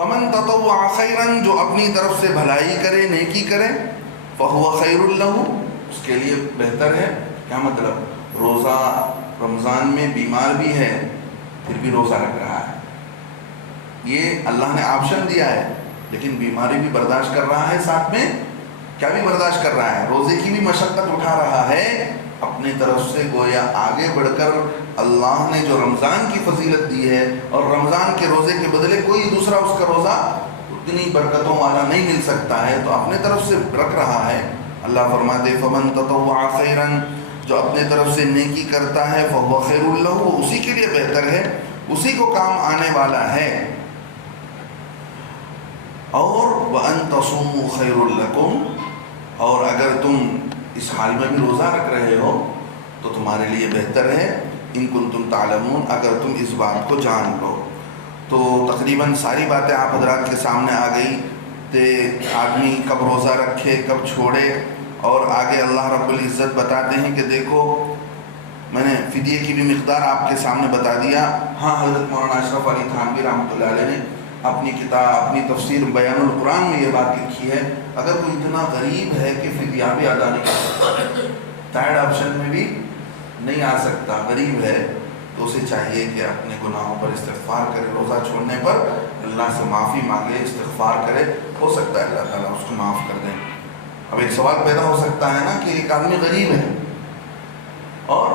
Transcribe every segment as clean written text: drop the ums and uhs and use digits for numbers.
فمن تطوع خیرا، جو اپنی طرف سے بھلائی کرے، نیکی کرے، فہو خیر لہ، اس کے لیے بہتر ہے۔ کیا مطلب؟ روزہ رمضان میں بیمار بھی ہے پھر بھی روزہ رکھ رہا ہے، یہ اللہ نے آپشن دیا ہے، لیکن بیماری بھی برداشت کر رہا ہے، ساتھ میں کیا بھی برداشت کر رہا ہے، روزے کی بھی مشقت اٹھا رہا ہے اپنی طرف سے، گویا آگے بڑھ کر اللہ نے جو رمضان کی فضیلت دی ہے اور رمضان کے روزے کے بدلے کوئی دوسرا اس کا روزہ اتنی برکتوں والا نہیں مل سکتا ہے، تو اپنے طرف سے رکھ رہا ہے۔ اللہ فرماتے فمن تطوع خیرا، جو اپنے طرف سے نیکی کرتا ہے، فهو خیر لہ، اسی کے لیے بہتر ہے، اسی کو کام آنے والا ہے۔ اور وَأَن تَصُومُوا خَيْرٌ لَكُمْ، اور اگر تم اس حال میں بھی روزہ رکھ رہے ہو تو تمہارے لیے بہتر ہے، ان کنتم تعلمون، اگر تم اس بات کو جان لو۔ تو تقریباً ساری باتیں آپ حضرات کے سامنے آ گئی کہ آدمی کب روزہ رکھے، کب چھوڑے، اور آگے اللہ رب العزت بتاتے ہیں کہ دیکھو میں نے فدیے کی بھی مقدار آپ کے سامنے بتا دیا۔ ہاں، حضرت مولانا اشرف علی تھانوی رحمۃ اللہ علیہ نے اپنی کتاب، اپنی تفسیر بیان القرآن میں یہ بات لکھی ہے، اگر کوئی اتنا غریب ہے کہ فدیہ بھی ادا نہیں کر سکتا، تھرڈ آپشن میں بھی نہیں آ سکتا، غریب ہے، تو اسے چاہیے کہ اپنے گناہوں پر استغفار کرے، روزہ چھوڑنے پر اللہ سے معافی مانگے، استغفار کرے، ہو سکتا ہے اللہ تعالیٰ اس کو معاف کر دیں۔ اب ایک سوال پیدا ہو سکتا ہے نا کہ ایک آدمی غریب ہے اور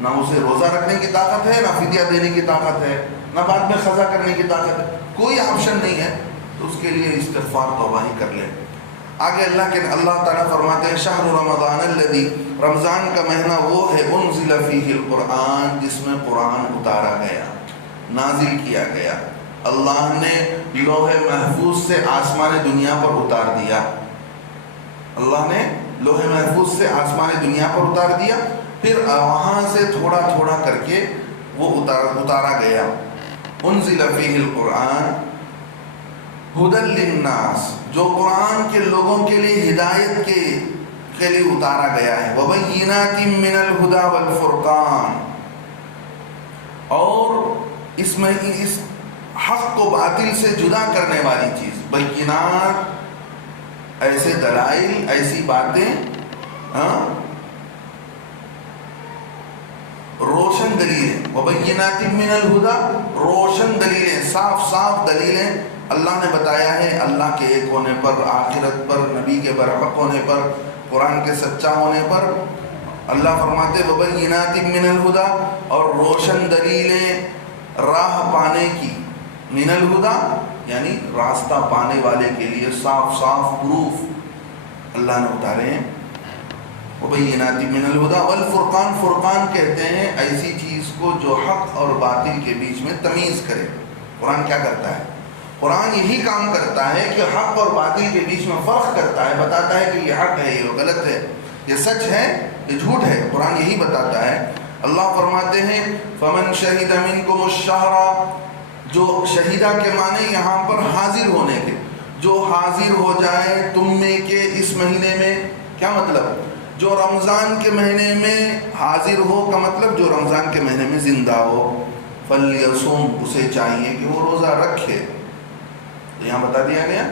نہ اسے روزہ رکھنے کی طاقت ہے، نہ فدیہ دینے کی طاقت ہے، نہ بعد میں قضا کرنے کی طاقت ہے، کوئی آپشن نہیں ہے، تو اس کے لیے استغفار توبہ ہی کر لے۔ آگے اللہ تعالیٰ فرماتے ہیں شہر رمضان الذی، رمضان کا مہینہ وہ ہے انزل فیہ القرآن، جس میں قرآن اتارا گیا، نازل کیا گیا، اللہ نے لوح محفوظ سے آسمان دنیا پر اتار دیا، اللہ نے لوح محفوظ سے آسمان دنیا پر اتار دیا، پھر وہاں سے تھوڑا تھوڑا کر کے وہ اتارا گیا۔ انزل فیہ القرآن ہدی للناس، جو قرآن کے لوگوں کے لیے ہدایت کے لیے اتارا گیا ہے، وبینات من الہدی والفرقان، اور اس میں اس حق کو باطل سے جدا کرنے والی چیز، بینات ایسے دلائل، ایسی باتیں، روشن دلیلیں، وبینات من الہدی، روشن دلیلیں، صاف صاف دلیلیں اللہ نے بتایا ہے، اللہ کے ایک ہونے پر، آخرت پر، نبی کے برحق ہونے پر، قرآن کے سچا ہونے پر۔ اللہ فرماتے وبینات من الہدی، اور روشن دلیلیں راہ پانے کی، من الہدی یعنی راستہ پانے والے کے لیے صاف صاف پروف اللہ نے اتارے ہیں۔ وبینات من الہدی والفرقان، فرقان کہتے ہیں ایسی چیز کو جو حق اور باطل کے بیچ میں تمیز کرے۔ قرآن کیا کرتا ہے؟ قرآن یہی کام کرتا ہے کہ حق اور باطل کے بیچ میں فرق کرتا ہے، بتاتا ہے کہ یہ حق ہے، یہ غلط ہے، یہ سچ ہے، یہ جھوٹ ہے، قرآن یہی بتاتا ہے۔ اللہ فرماتے ہیں فمن شہد منکم الشہر، جو شہیدہ کے معنی یہاں پر حاضر ہونے کے، جو حاضر ہو جائے تم میں کے اس مہینے میں، کیا مطلب؟ جو رمضان کے مہینے میں حاضر ہو کا مطلب جو رمضان کے مہینے میں زندہ ہو، فلیصوم، اسے چاہیے کہ وہ روزہ رکھے، تو یہاں بتا دیا گیا،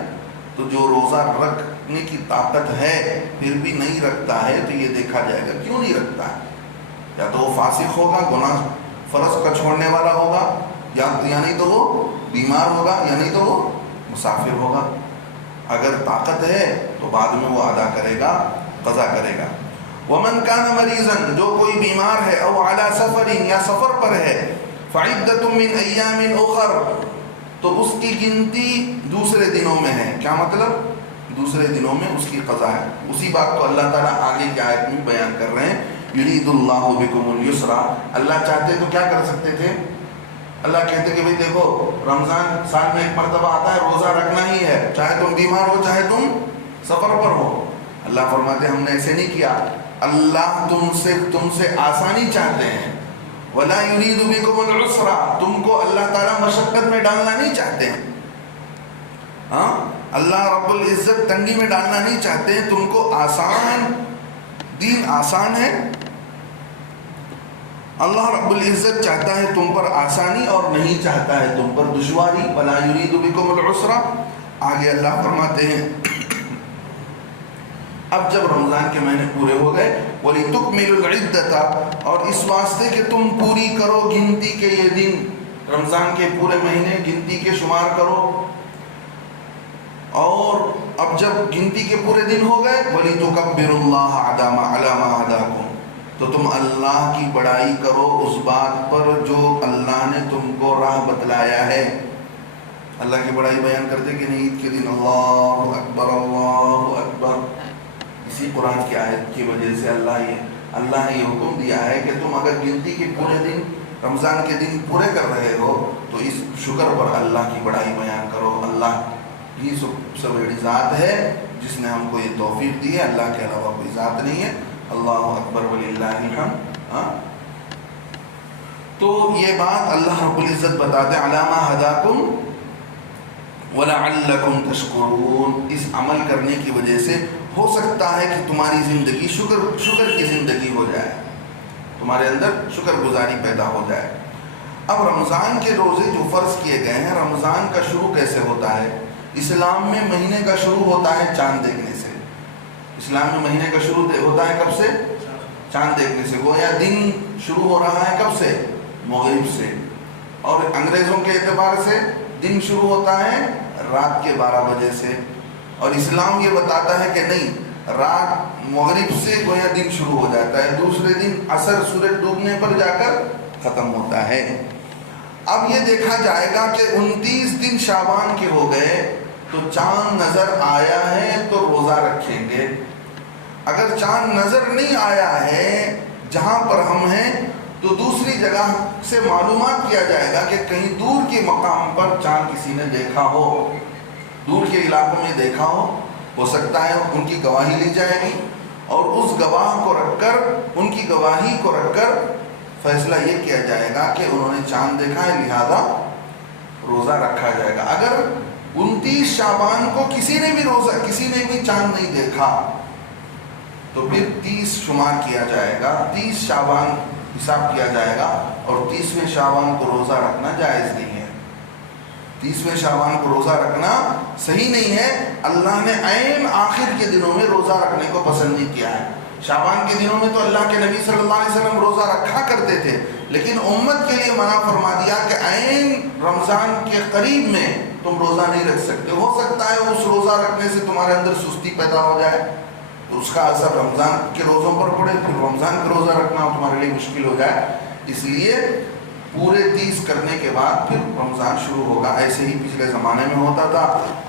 تو جو روزہ رکھنے کی طاقت ہے پھر بھی نہیں رکھتا ہے تو یہ دیکھا جائے گا کیوں نہیں رکھتا ہے، یا تو وہ فاسق ہوگا، گناہ فرض کا چھوڑنے والا ہوگا، یا نہیں تو وہ بیمار ہوگا، یا نہیں تو وہ مسافر ہوگا۔ اگر طاقت ہے تو بعد میں وہ ادا کرے گا، قضا کرے گا۔ ومن کان مریضا، جو کوئی بیمار ہے، او علی سفر، یا سفر پر ہے، فعدۃ من ایام اخر، تو اس کی گنتی دوسرے دنوں میں ہے۔ کیا مطلب؟ دوسرے دنوں میں اس کی قضا ہے۔ اسی بات کو اللہ تعالیٰ آگے کی آیت میں بیان کر رہے ہیں، یرید اللہ بکم الیسر، اللہ چاہتے تو کیا کر سکتے تھے؟ اللہ کہتے کہ بھئی دیکھو رمضان سال میں ایک مرتبہ آتا ہے، روزہ رکھنا ہی ہے، چاہے تم بیمار ہو، چاہے تم سفر پر ہو۔ اللہ فرماتے ہم نے ایسے نہیں کیا، اللہ تم سے آسانی چاہتے ہیں، وَلَا يُرِيدُ بِكُمُ الْعُسْرَ، تم کو اللہ تعالیٰ مشقت میں ڈالنا نہیں چاہتے ہیں، ہاں اللہ رب العزت تنگی میں ڈالنا نہیں چاہتے ہیں، تم کو آسان، دین آسان ہے، اللہ رب العزت چاہتا ہے تم پر آسانی اور نہیں چاہتا ہے تم پر دشواری. وَلَا يُرِيدُ بِكُمُ الْعُسْرَ. آگے اللہ فرماتے ہیں اب جب رمضان کے مہینے پورے ہو گئے وَلِتُكْمِلُوا الْعِدَّةَ اور اس واسطے کہ تم پوری کرو گنتی کے یہ دن، رمضان کے پورے مہینے گنتی کے شمار کرو. اور اب جب گنتی کے پورے دن ہو گئے وَلِتُكَبِّرُوا اللَّهَ عَلَى مَا هَدَاكُمْ تو تم اللہ کی بڑائی کرو اس بات پر جو اللہ نے تم کو راہ بتلایا ہے. اللہ کی بڑائی بیان کرتے کہ نہیں عید کے دن اللہ اکبر اللہ اکبر. اسی قرآن کی آیت کی وجہ سے اللہ نے یہ حکم دیا ہے کہ تم اگر گنتی کے پورے دن رمضان کے دن پورے کر رہے ہو تو اس شکر پر اللہ کی بڑائی بیان کرو. اللہ ہی سب بڑی ذات ہے جس نے ہم کو یہ توفیق دی ہے، اللہ کے علاوہ کوئی ذات نہیں ہے. اللہ اکبر وللہ الحمد. تو یہ بات اللہ رب العزت بتاتے علی ما ہداکم وَلَعَلَّكُمْ تَشْكُرُونَ. اس عمل کرنے کی وجہ سے ہو سکتا ہے کہ تمہاری زندگی شکر کی زندگی ہو جائے، تمہارے اندر شکر گزاری پیدا ہو جائے. اب رمضان کے روزے جو فرض کیے گئے ہیں، رمضان کا شروع کیسے ہوتا ہے؟ اسلام میں مہینے کا شروع ہوتا ہے چاند دیکھنے سے. اسلام میں مہینے کا شروع ہوتا ہے کب سے؟ چاند دیکھنے سے. گویا دن شروع ہو رہا ہے کب سے؟ مغرب سے. اور انگریزوں کے اعتبار سے دن شروع ہوتا ہے رات کے 12 بجے سے. اور اسلام یہ بتاتا ہے کہ نہیں، رات مغرب سے گویا دن شروع ہو جاتا ہے، دوسرے دن عصر سورج ڈوبنے پر جا کر ختم ہوتا ہے. اب یہ دیکھا جائے گا کہ 29 دن شعبان کے ہو گئے تو چاند نظر آیا ہے تو روزہ رکھیں گے. اگر چاند نظر نہیں آیا ہے جہاں پر ہم ہیں تو دوسری جگہ سے معلومات کیا جائے گا کہ کہیں دور کے مقام پر چاند کسی نے دیکھا ہو، دور کے علاقوں میں دیکھا ہو سکتا ہے ان کی گواہی لی جائے گی اور اس گواہ کو رکھ کر، ان کی گواہی کو رکھ کر فیصلہ یہ کیا جائے گا کہ انہوں نے چاند دیکھا ہے لہذا روزہ رکھا جائے گا. اگر 29 شعبان کو کسی نے بھی چاند نہیں دیکھا تو پھر 30 شمار کیا جائے گا، 30 شعبان حساب کیا جائے گا اور 30ویں شعبان کو روزہ رکھنا جائز نہیں ہے. 30ویں شعبان کو روزہ رکھنا صحیح نہیں ہے. اللہ نے عین آخر کے دنوں میں روزہ رکھنے کو پسند نہیں کیا ہے. شعبان کے دنوں میں تو اللہ کے نبی صلی اللہ علیہ وسلم روزہ رکھا کرتے تھے، لیکن امت کے لیے منع فرما دیا کہ عین رمضان کے قریب میں تم روزہ نہیں رکھ سکتے. ہو سکتا ہے اس روزہ رکھنے سے تمہارے اندر سستی پیدا ہو جائے تو اس کا اثر رمضان کے روزوں پر پڑے، پھر رمضان کا روزہ رکھنا تمہارے لیے مشکل ہو جائے. اس لیے پورے 30 کرنے کے بعد پھر رمضان شروع ہوگا. ایسے ہی پچھلے زمانے میں ہوتا تھا.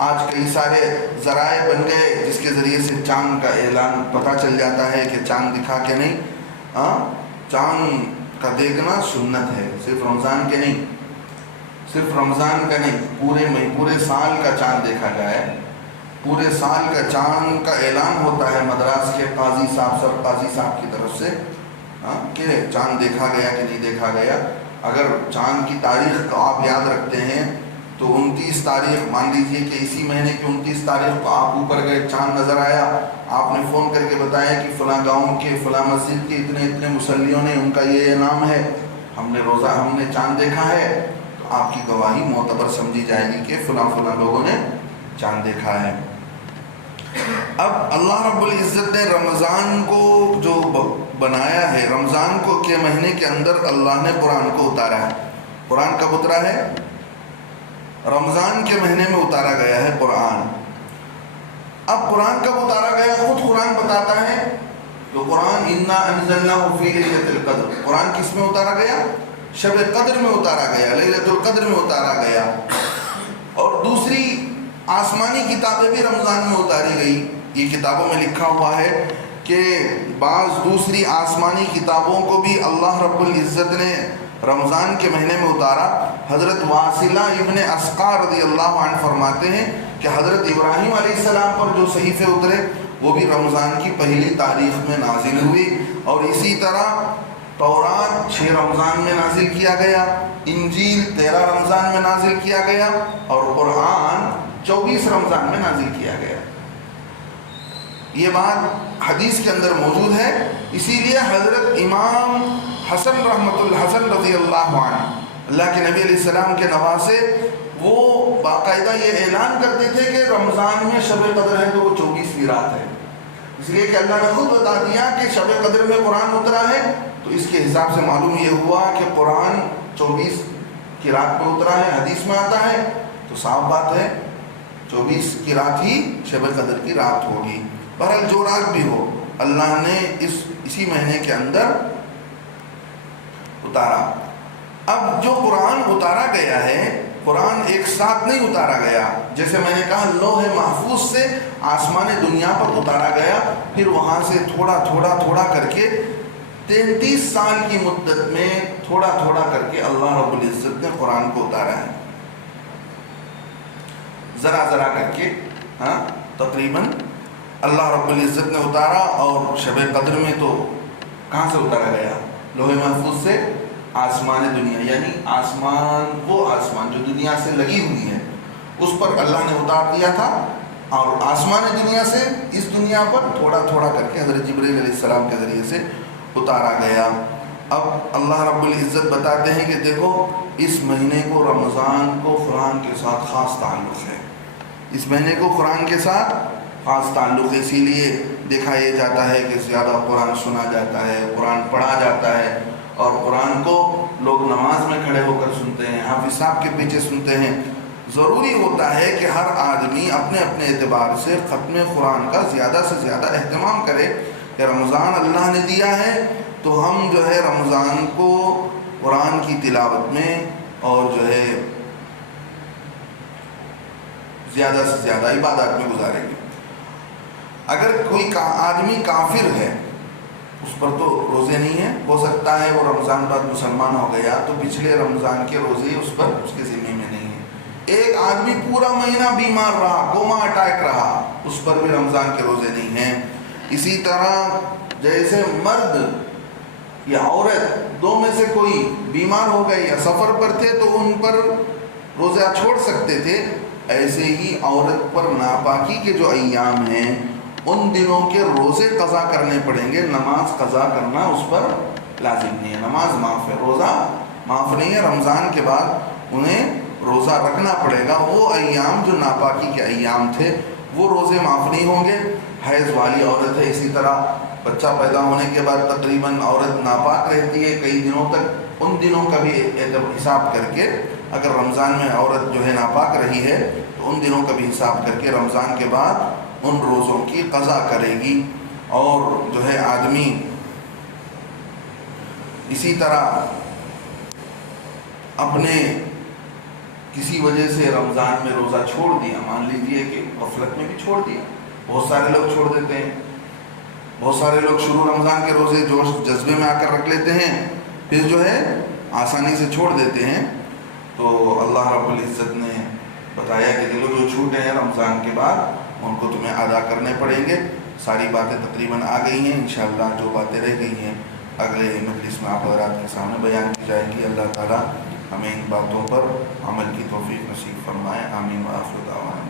آج کئی سارے ذرائع بن گئے جس کے ذریعے سے چاند کا اعلان پتہ چل جاتا ہے کہ چاند دکھا کہ نہیں. چاند کا دیکھنا سنت ہے، صرف رمضان کے نہیں، صرف رمضان کا نہیں، پورے سال کا چاند دیکھا جائے. پورے سال کا چاند کا اعلان ہوتا ہے مدراس کے قاضی صاحب کی طرف سے کہ چاند دیکھا گیا کہ نہیں دیکھا گیا. اگر چاند کی تاریخ کو آپ یاد رکھتے ہیں تو 29 تاریخ مان لیجئے کہ اسی مہینے کی 29 تاریخ کو آپ اوپر گئے، چاند نظر آیا، آپ نے فون کر کے بتایا کہ فلاں گاؤں کے فلاں مسجد کے اتنے مصلیوں نے، ان کا یہ نام ہے، ہم نے چاند دیکھا ہے، تو آپ کی گواہی معتبر سمجھی جائے گی کہ فلاں لوگوں نے چاند دیکھا ہے. اب اللہ رب العزت نے رمضان کو جو بنایا ہے، رمضان کو کے مہینے کے اندر اللہ نے قرآن کو اتارا ہے. قرآن کب اترا ہے؟ رمضان کے مہینے میں اتارا گیا ہے قرآن. اب قرآن کب اتارا گیا خود قرآن بتاتا ہے. تو قرآن انا انزلناہ فی لیلۃ القدر، قرآن کس میں اتارا گیا؟ شب قدر میں اتارا گیا، لیلۃ القدر میں اتارا گیا. اور دوسری آسمانی کتابیں بھی رمضان میں اتاری گئی. یہ کتابوں میں لکھا ہوا ہے کہ بعض دوسری آسمانی کتابوں کو بھی اللہ رب العزت نے رمضان کے مہینے میں اتارا. حضرت واصلہ ابن اسقا رضی اللہ عنہ فرماتے ہیں کہ حضرت ابراہیم علیہ السلام پر جو صحیفے اترے وہ بھی رمضان کی پہلی تاریخ میں نازل ہوئی. اور اسی طرح تورات 6 رمضان میں نازل کیا گیا، انجیل 13 رمضان میں نازل کیا گیا اور قرآن 24 رمضان میں نازل کیا گیا. یہ بات حدیث کے اندر موجود ہے. اسی لیے حسن رحمۃ الحسن رضی اللہ عنہ، اللہ کے نبی علیہ السلام کے نواسے، وہ باقاعدہ یہ اعلان کرتے تھے کہ رمضان میں شب قدر ہے تو وہ 24ویں رات ہے، اس لیے کہ اللہ نے خود بتا دیا کہ شب قدر میں قرآن اترا ہے، تو اس کے حساب سے معلوم یہ ہوا کہ قرآن 24 کی رات میں اترا ہے، حدیث میں آتا ہے، تو صاف بات ہے 24 کی رات ہی شب قدر کی رات ہوگی۔ بہرحال جو رات بھی ہو، اللہ نے اسی مہینے کے اندر اتارا۔ اب جو قرآن اتارا گیا ہے، قرآن ایک ساتھ نہیں اتارا گیا، جیسے میں نے کہا لوح محفوظ سے آسمان دنیا پر اتارا گیا، پھر وہاں سے تھوڑا تھوڑا تھوڑا کر کے 33 سال کی مدت میں تھوڑا تھوڑا کر کے اللہ رب العزت نے قرآن کو اتارا ہے، ذرا ذرا کر کے، تقریباً اللہ رب العزت نے اتارا۔ اور شب قدر میں تو کہاں سے اتارا گیا؟ لوح محفوظ سے آسمان دنیا، یعنی آسمان، وہ آسمان جو دنیا سے لگی ہوئی ہے، اس پر اللہ نے اتار دیا تھا، اور آسمان دنیا سے اس دنیا پر تھوڑا تھوڑا کر کے حضرت جبرائیل علیہ السلام کے ذریعے سے اتارا گیا۔ اب اللہ رب العزت بتاتے ہیں کہ دیکھو اس مہینے کو، رمضان کو قرآن کے ساتھ خاص تعلق ہے، اس مہینے کو قرآن کے ساتھ خاص تعلق ہے، اسی لیے دیکھا یہ جاتا ہے کہ زیادہ قرآن سنا جاتا ہے، قرآن پڑھا جاتا ہے، اور قرآن کو لوگ نماز میں کھڑے ہو کر سنتے ہیں، حافظ صاحب کے پیچھے سنتے ہیں۔ ضروری ہوتا ہے کہ ہر آدمی اپنے اپنے اعتبار سے ختم قرآن کا زیادہ سے زیادہ اہتمام کرے، کہ رمضان اللہ نے دیا ہے تو ہم جو ہے رمضان کو قرآن کی تلاوت میں اور جو ہے زیادہ سے زیادہ عبادات میں گزاریں گے۔ اگر کوئی آدمی کافر ہے، اس پر تو روزے نہیں ہیں، ہو سکتا ہے وہ رمضان بعد مسلمان ہو گیا تو پچھلے رمضان کے روزے اس پر، اس کے ذمہ میں نہیں ہیں۔ ایک آدمی پورا مہینہ بیمار رہا، کوما اٹیک رہا، اس پر بھی رمضان کے روزے نہیں ہیں۔ اسی طرح جیسے مرد یا عورت دو میں سے کوئی بیمار ہو گئے یا سفر پر تھے تو ان پر روزہ چھوڑ سکتے تھے، ایسے ہی عورت پر ناپاکی کے جو ایام ہیں ان دنوں کے روزے قضا کرنے پڑیں گے، نماز قضا کرنا اس پر لازم نہیں ہے، نماز معاف ہے، روزہ معاف نہیں ہے، رمضان کے بعد انہیں روزہ رکھنا پڑے گا۔ وہ ایام جو ناپاکی کے ایام تھے وہ روزے معاف نہیں ہوں گے۔ حیض والی عورت ہے، اسی طرح بچہ پیدا ہونے کے بعد تقریباً عورت ناپاک رہتی ہے کئی دنوں تک، ان دنوں کا بھی حساب کر کے، اگر رمضان میں عورت جو ہے ناپاک رہی ہے تو ان دنوں کا بھی حساب کر کے رمضان کے بعد ان روزوں کی قضا کرے گی۔ اور جو ہے آدمی اسی طرح اپنے کسی وجہ سے رمضان میں روزہ چھوڑ دیا، مان لیجئے کہ غفلت میں بھی چھوڑ دیا، بہت سارے لوگ چھوڑ دیتے ہیں، بہت سارے لوگ شروع رمضان کے روزے جوش جذبے میں آ کر رکھ لیتے ہیں، پھر جو ہے آسانی سے چھوڑ دیتے ہیں، تو اللہ رب العزت نے بتایا کہ دیکھو جو چھوٹے ہیں رمضان کے بعد ان کو تمہیں ادا کرنے پڑیں گے۔ ساری باتیں تقریباً آ گئی ہیں، انشاءاللہ جو باتیں رہ گئی ہیں اگلے مجلس میں آپ حضرات کے سامنے بیان کی جائے گی۔ اللہ تعالیٰ ہمیں ان باتوں پر عمل کی توفیق نصیب فرمائے، آمین۔ وآخر دعوانا